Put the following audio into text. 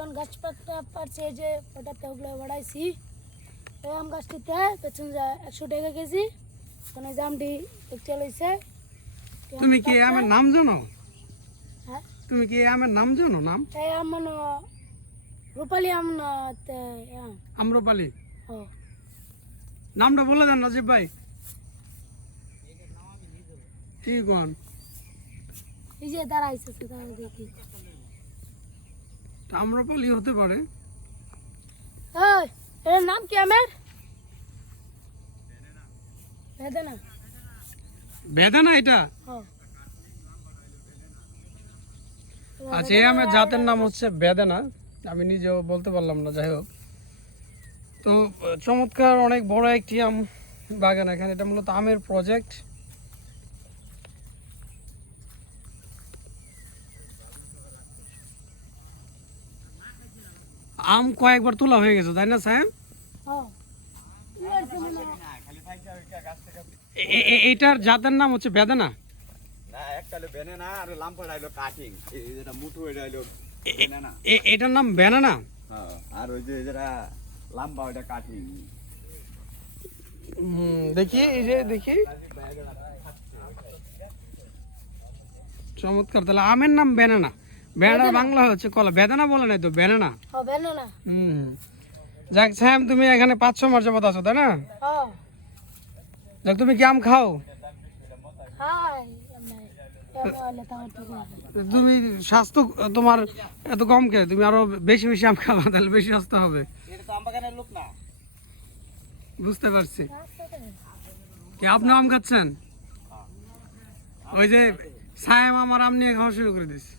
এখন গাছ পাচ্ছে যে ওটাতে ওগুলো বাড়াইছি। এই আম গাছটিতে পেছন যায় 100 টাকা কেজি। ওখানে জামটি চলেছে। তুমি কি আমের নাম জানো? হ্যাঁ, তুমি কি আমের নাম জানো? নাম এই আম মানে রূপালি আম না আম্রপালি। ও নামটা বলে দেন রাজীব ভাই। কি কোন? এই যে দাঁড়াইছে তারা দেখি। আম্রপালি হতে পারে। এই এর নাম কি আমের? বেদানা। বেদানা এটা? হ্যাঁ। আচ্ছা, এই আমের জাতের নাম হচ্ছে বেদানা। আমি নিজেও বলতে পারলাম না, যাই হোক। তো চমৎকার অনেক বড় একটি আম বাগান এখানে। এটা মূলত আমের প্রজেক্ট। আম কয়েকবার তোলা হয়ে গেছে, তাই না সাহেব? হ্যাঁ। এইটার জাতের নাম হচ্ছে বেদানা। না, একটা হলো বেনানা আর লাম্পাটা হলো কাটিং। এই যেটা মুঠো এটা হলো বেনানা। এটার নাম বেনানা। হ্যাঁ, আর ওই যে যেটা লাম্বা ওটা কাটিং। দেখি, এই যে দেখি, চমৎকার। তাহলে আমের নাম বেনানা। বেনানার বাংলা হচ্ছে কলা। বেদানা বলে নাই তো, বেনানা। হ্যাঁ, বেদানা। যাক সাহেব, তুমি এখানে 5-6 মাস যাবত আছো, তাই না? হ্যাঁ। যাক, তুমি কি আম খাও? হাই আমি তাহলে তো তুমি স্বাস্থ্য তোমার এত কম কে? তুমি আরো বেশি বেশি আম খাবা, তাহলে বেশি স্বাস্থ্য হবে। এটা তো আম বাগানের লোক না। বুঝতে পারছি। কি আপনি আম খাচ্ছেন? ওই যে সাহেব আমার আম নিয়ে খাওয়া শুরু করে দিচ্ছে।